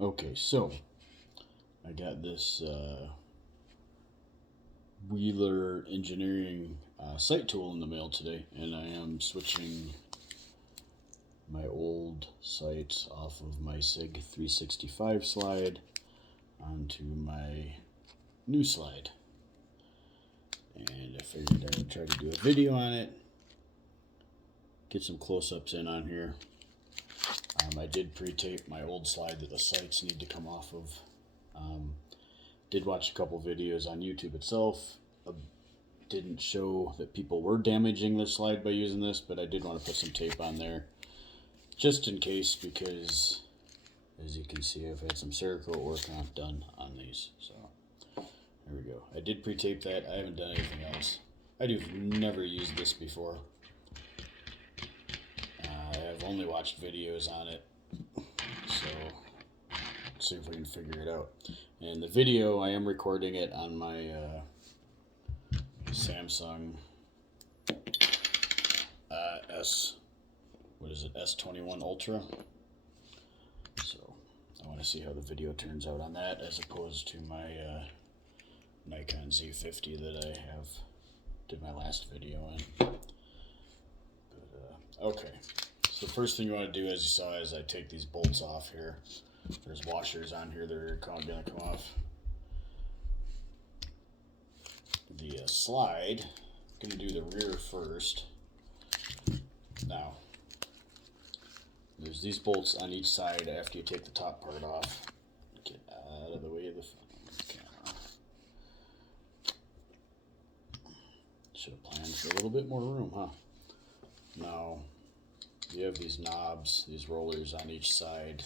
Okay, so I got this Wheeler engineering sight tool in the mail today, and I am switching my old sights off of my SIG 365 slide onto my new slide. And I figured I would try to do a video on it, get some close-ups in on here. I did pre-tape my old slide that the sights need to come off of. Did watch a couple videos on YouTube itself. Didn't show that people were damaging their slide by using this, but I did want to put some tape on there just in case, because as you can see, I've had some Cerakote work not done on these. So there we go. I did pre-tape that. I haven't done anything else. I've never used this before. I've only watched videos on it, so let's see if we can figure it out. And the video, I am recording it on my Samsung S21 Ultra. So I want to see how the video turns out on that, as opposed to my Nikon Z50 that I did my last video in. But okay. So the first thing you want to do, as you saw, is I take these bolts off here. There's washers on here that are going to come off. The slide, I'm going to do the rear first. Now, there's these bolts on each side after you take the top part off. Get out of the way of the camera. Should have planned for a little bit more room, huh? Now, you have these knobs, these rollers on each side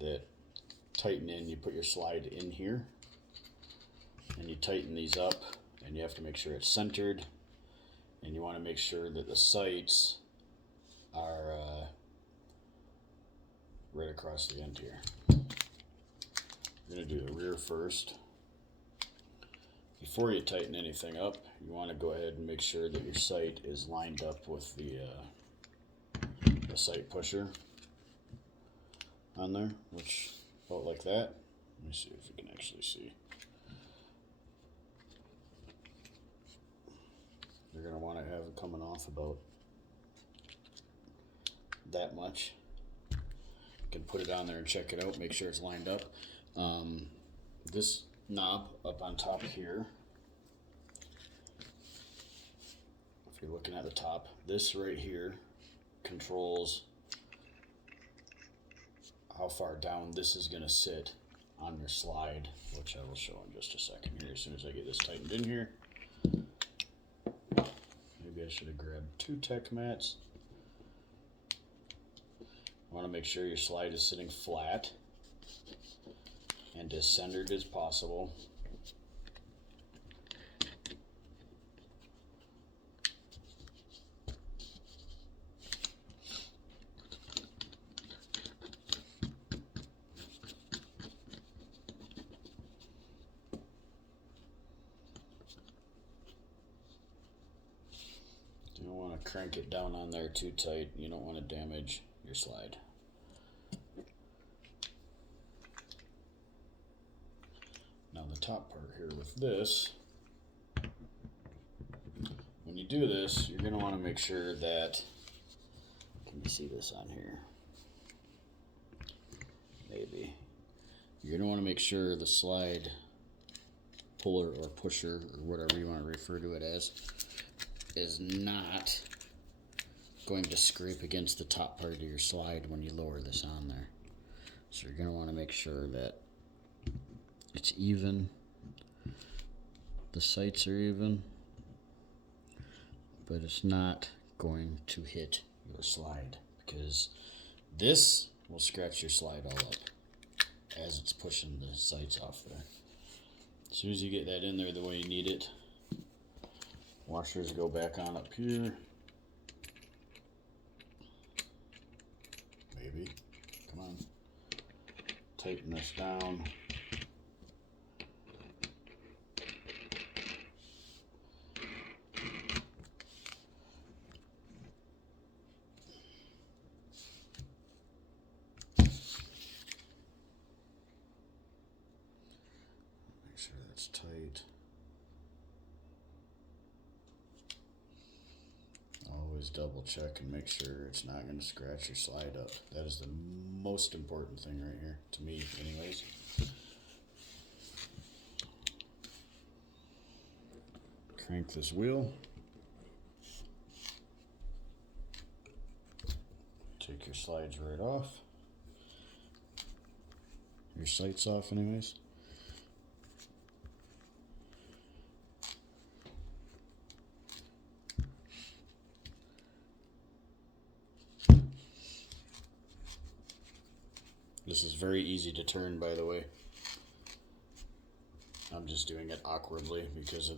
that tighten in. You put your slide in here and you tighten these up, and you have to make sure it's centered, and you want to make sure that the sights are right across the end here. We're going to do the rear first. Before you tighten anything up, you want to go ahead and make sure that your sight is lined up with the sight pusher on there, which about like that. Let me see if you can actually see. You're going to want to have it coming off about that much. You can put it on there and check it out, make sure it's lined up. This knob up on top here, if you're looking at the top, this right here controls how far down this is going to sit on your slide, which I will show in just a second here as soon as I get this tightened in here. Maybe I should have grabbed 2 tech mats. You want to make sure your slide is sitting flat and as centered as possible. You don't want to crank it down on there too tight. You don't want to damage your slide. Now the top part here with this, when you do this, you're going to want to make sure that, can you see this on here? Maybe. You're going to want to make sure the slide puller or pusher, or whatever you want to refer to it as, is not going to scrape against the top part of your slide when you lower this on there. So you're going to want to make sure that it's even, the sights are even, but it's not going to hit your slide, because this will scratch your slide all up as it's pushing the sights off there. As soon as you get that in there the way you need it, washers go back on up here. Maybe. Come on. Tighten this down. it's tight. Always double check and make sure it's not going to scratch your slide up. That is the most important thing right here, to me anyways. Crank this wheel. Take your slides right off. Your sights off anyways. This is very easy to turn, by the way. I'm just doing it awkwardly because of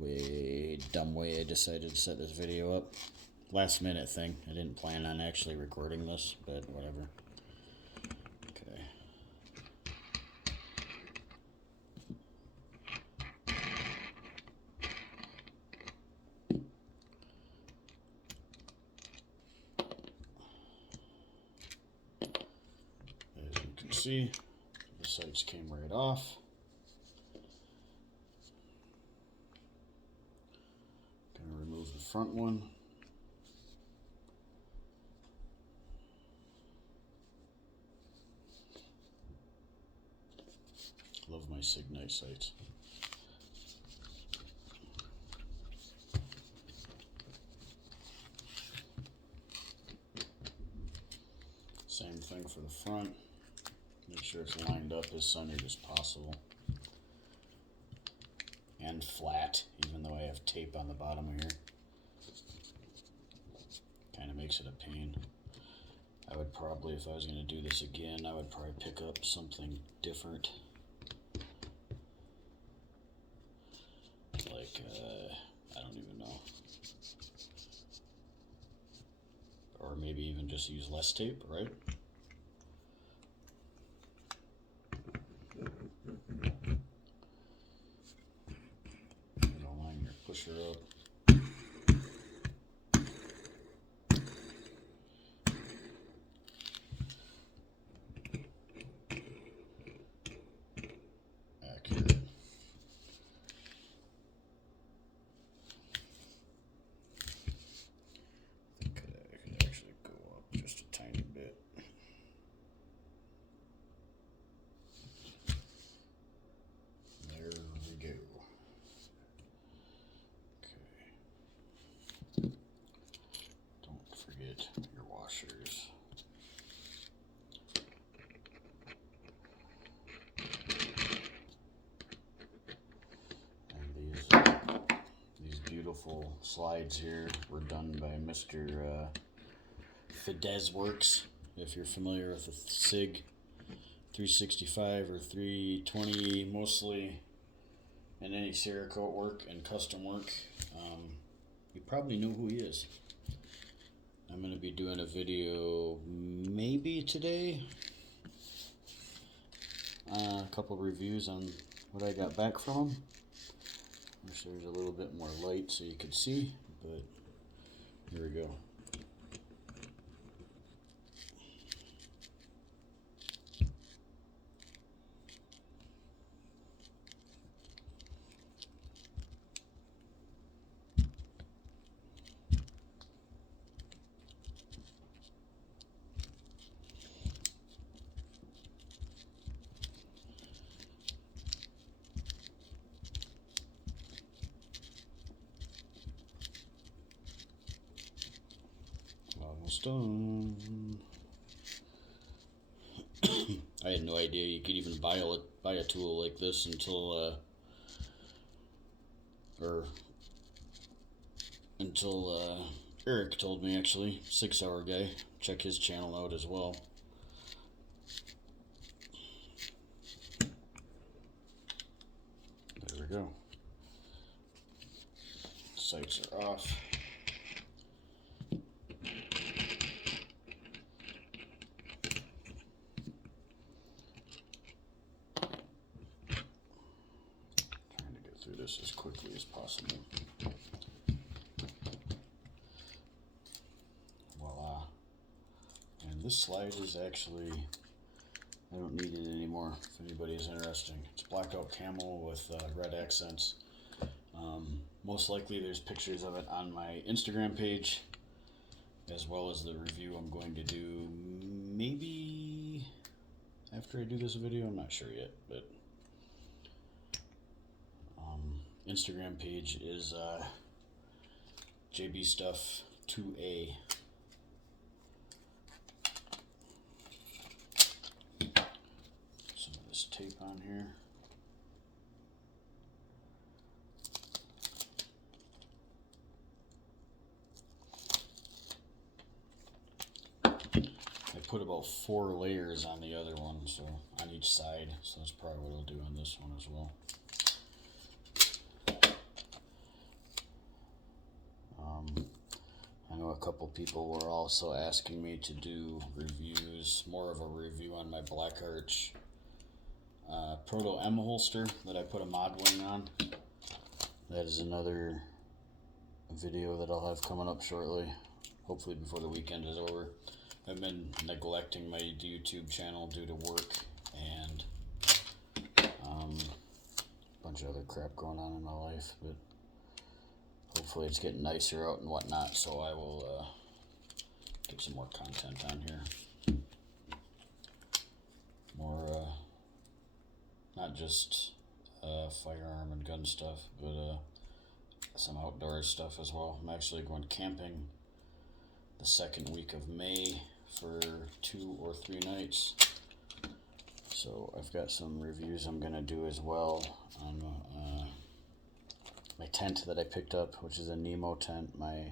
the dumb way I decided to set this video up. Last minute thing. I didn't plan on actually recording this, but whatever. Okay. As you can see, the sights came right off. Gonna remove the front one. Love my Signite sights. Same thing for the front. Make sure it's lined up as centered as possible. And flat, even though I have tape on the bottom here. Kind of makes it a pain. I would probably, if I was going to do this again, I would probably pick up something different. Like, I don't even know. Or maybe even just use less tape, right? Don't line your pusher up. Accurate. I think I could actually go up just a tiny bit. There we go. Okay. Don't forget your washers. These beautiful slides here were done by Mr. Fidesz Works. If you're familiar with the SIG 365 or 320, mostly in any Cerakote work and custom work, you probably know who he is. I'm going to be doing a video maybe today, a couple reviews on what I got back from him. Wish there was a little bit more light so you could see, but here we go. Almost done. I had no idea you could even buy a tool like this until Eric told me, actually. 6 Hour guy. Check his channel out as well. There we go. Sights are off. Through this as quickly as possible. Voila. And this slide is actually, I don't need it anymore if anybody is interested. It's blackout camo with red accents. Most likely there's pictures of it on my Instagram page, as well as the review I'm going to do maybe after I do this video. I'm not sure yet, but Instagram page is Jbstuff2a. Some of this tape on here. I put about 4 layers on the other one, so on each side, so that's probably what I'll do on this one as well. I know a couple people were also asking me to do reviews, more of a review on my Black Arch Proto M holster that I put a mod wing on. That is another video that I'll have coming up shortly, hopefully before the weekend is over. I've been neglecting my YouTube channel due to work and a bunch of other crap going on in my life, but hopefully it's getting nicer out and whatnot, so I will get some more content on here. More, not just firearm and gun stuff, but some outdoor stuff as well. I'm actually going camping the second week of May for 2 or 3 nights. So I've got some reviews I'm going to do as well on my tent that I picked up, which is a Nemo tent, my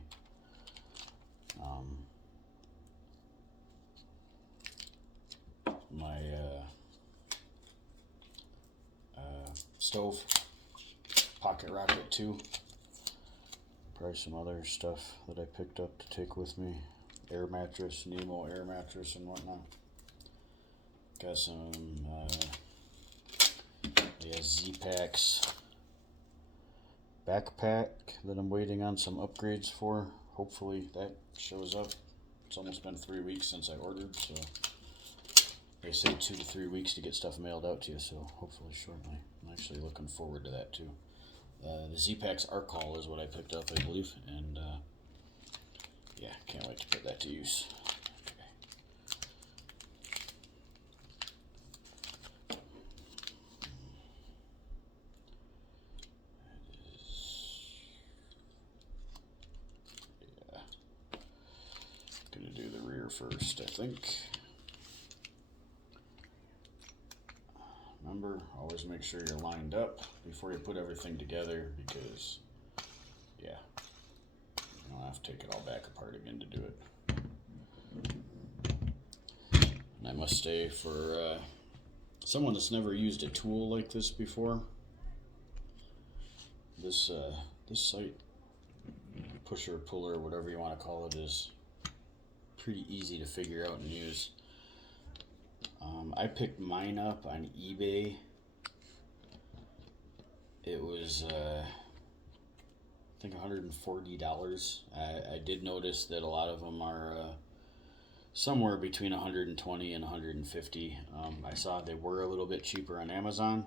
stove, Pocket Rocket 2, probably some other stuff that I picked up to take with me, air mattress, Nemo air mattress and whatnot. Got some Z-Packs backpack that I'm waiting on some upgrades for. Hopefully that shows up. It's almost been 3 weeks since I ordered, so they say 2 to 3 weeks to get stuff mailed out to you, so hopefully shortly. I'm actually looking forward to that too. The Z-Packs Arc Haul is what I picked up, I believe, and yeah, can't wait to put that to use. Gonna do the rear first, I think. Remember, always make sure you're lined up before you put everything together, because, yeah, you don't have to take it all back apart again to do it. And I must say, for someone that's never used a tool like this before, this sight, pusher, puller, whatever you want to call it, is pretty easy to figure out and use. I picked mine up on eBay. It was I think $140. I did notice that a lot of them are somewhere between $120 and $150. I saw they were a little bit cheaper on Amazon,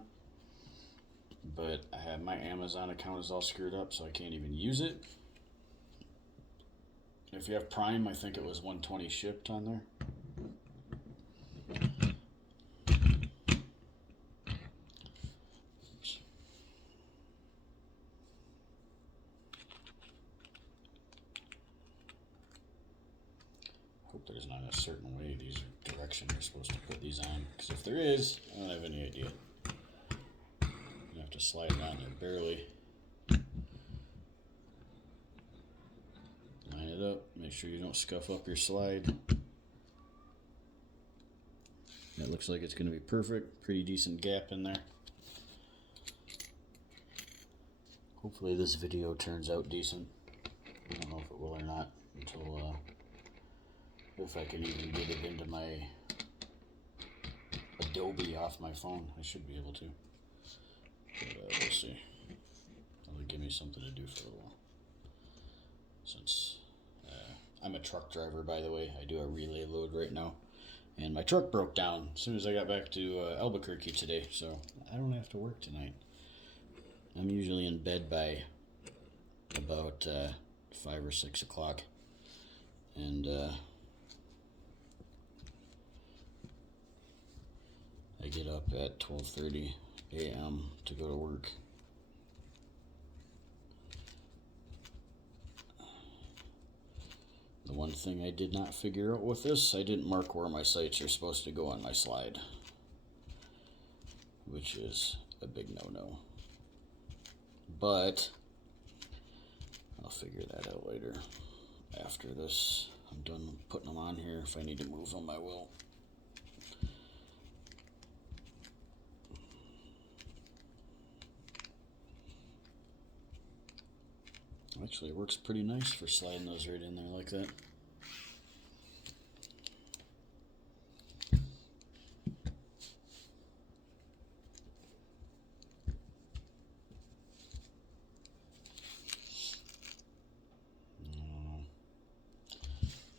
but my Amazon account is all screwed up, so I can't even use it. If you have Prime, I think it was $120 shipped on there. Hope there's not a certain way these are direction you're supposed to put these on, because if there is, I don't have any idea. You have to slide it on there barely. Line it up, make sure you don't scuff up your slide. That looks like it's going to be perfect. Pretty decent gap in there. Hopefully this video turns out decent. I don't know if it will or not until if I can even get it into my Adobe off my phone. I should be able to, but we'll see. That'll give me something to do for a while. Since I'm a truck driver, by the way, I do a relay load right now. And my truck broke down as soon as I got back to Albuquerque today, so I don't have to work tonight. I'm usually in bed by about 5 or 6 o'clock, and I get up at 12:30 a.m. to go to work. The one thing I did not figure out with this, I didn't mark where my sights are supposed to go on my slide, which is a big no-no. But I'll figure that out later. After this, I'm done putting them on here. If I need to move them, I will. Actually, it works pretty nice for sliding those right in there like that.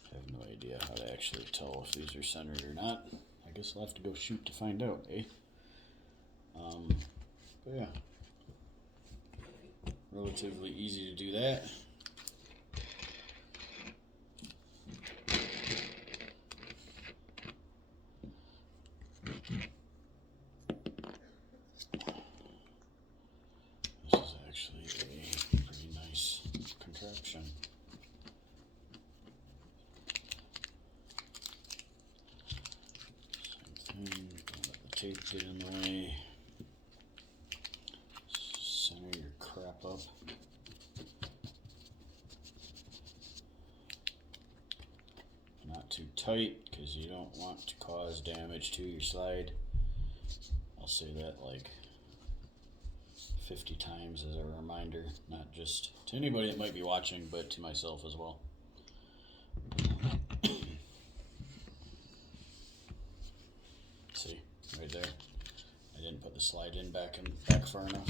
I have no idea how to actually tell if these are centered or not. I guess I'll have to go shoot to find out, eh? But yeah. Relatively easy to do that. This is actually a pretty nice contraption. Same thing, don't let the tape get in the way. Center your crap up. Not too tight, because you don't want to cause damage to your slide. I'll say that like 50 times as a reminder, not just to anybody that might be watching, but to myself as well. See, right there. I didn't put the slide in back far enough.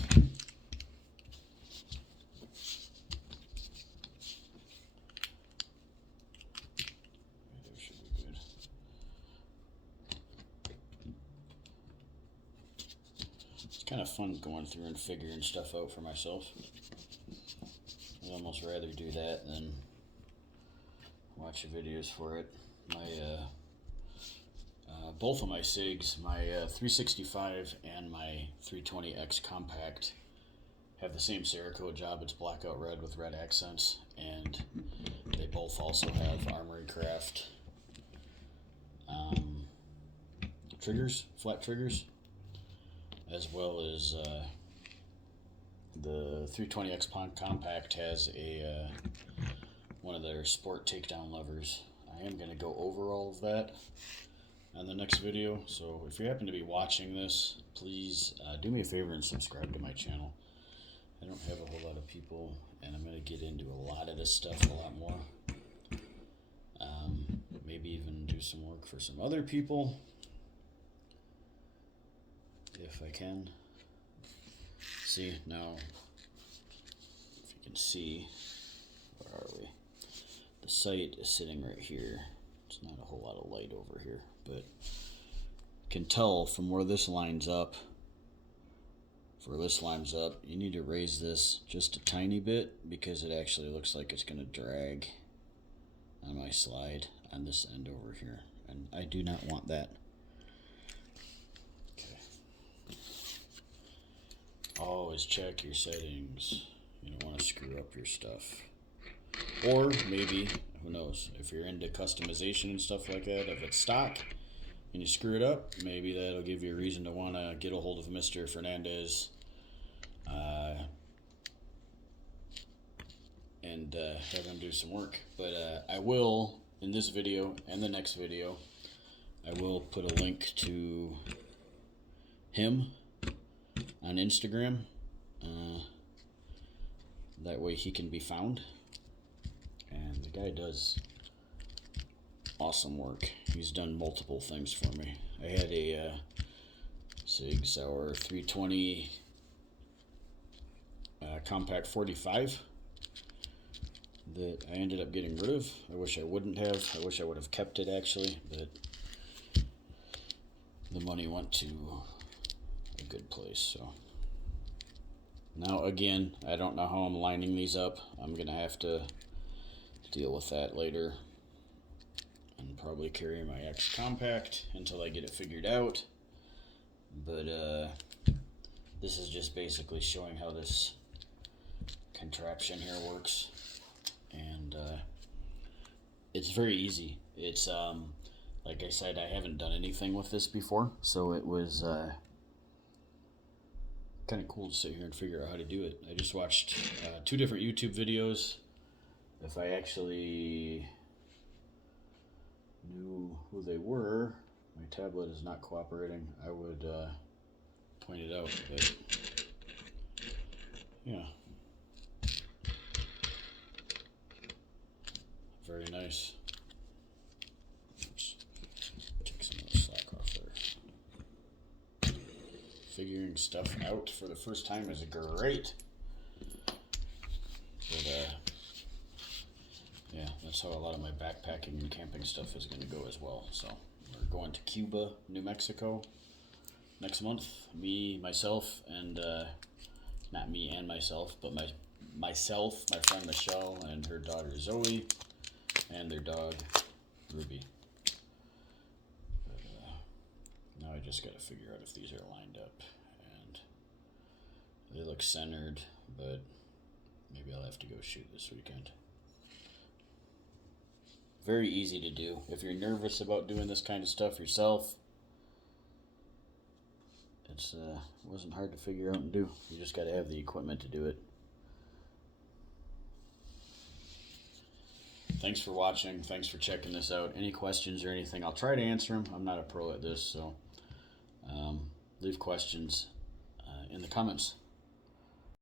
Kind of fun going through and figuring stuff out for myself. I'd almost rather do that than watch the videos for it. My both of my SIGs, my 365 and my 320X compact, have the same Cerakote job. It's blackout red with red accents, and they both also have Armory Craft triggers, flat triggers, as well as the 320X compact has a one of their sport takedown levers. I am going to go over all of that on the next video, so if you happen to be watching this, please do me a favor and subscribe to my channel. I don't have a whole lot of people, and I'm going to get into a lot of this stuff a lot more. Maybe even do some work for some other people, if I can. See, now, if you can see, where are we? The sight is sitting right here. It's not a whole lot of light over here, but you can tell from where this lines up. Where this lines up, you need to raise this just a tiny bit, because it actually looks like it's going to drag on my slide on this end over here, and I do not want that. Always check your settings. You don't want to screw up your stuff. Or maybe, who knows, if you're into customization and stuff like that, if it's stock and you screw it up, maybe that'll give you a reason to want to get a hold of Mr. Fernandez and have him do some work. But I will, in this video and the next video, I will put a link to him on Instagram. That way he can be found. And the guy does awesome work. He's done multiple things for me. I had a Sig Sauer 320 Compact 45 that I ended up getting rid of. I wish I wouldn't have. I wish I would have kept it, actually, but the money went to a good place. So now again, I don't know how I'm lining these up. I'm gonna have to deal with that later, and probably carry my X compact until I get it figured out. But this is just basically showing how this contraption here works, and it's very easy. It's like I said, I haven't done anything with this before, so it was kind of cool to sit here and figure out how to do it. I just watched 2 different YouTube videos. If I actually knew who they were, my tablet is not cooperating, I would point it out, but yeah, very nice. Oops. Take some of the slack off there. Figuring stuff out for the first time is great, but yeah, that's how a lot of my backpacking and camping stuff is going to go as well. So we're going to Cuba, New Mexico next month. Me, myself, and not me and myself, but myself, my friend Michelle, and her daughter Zoe, and their dog Ruby. But now I just got to figure out if these are lined up, and they look centered, but maybe I'll have to go shoot this weekend. Very easy to do. If you're nervous about doing this kind of stuff yourself, it wasn't hard to figure out and do. You just got to have the equipment to do it. Thanks for watching. Thanks for checking this out. Any questions or anything, I'll try to answer them. I'm not a pro at this, so leave questions in the comments.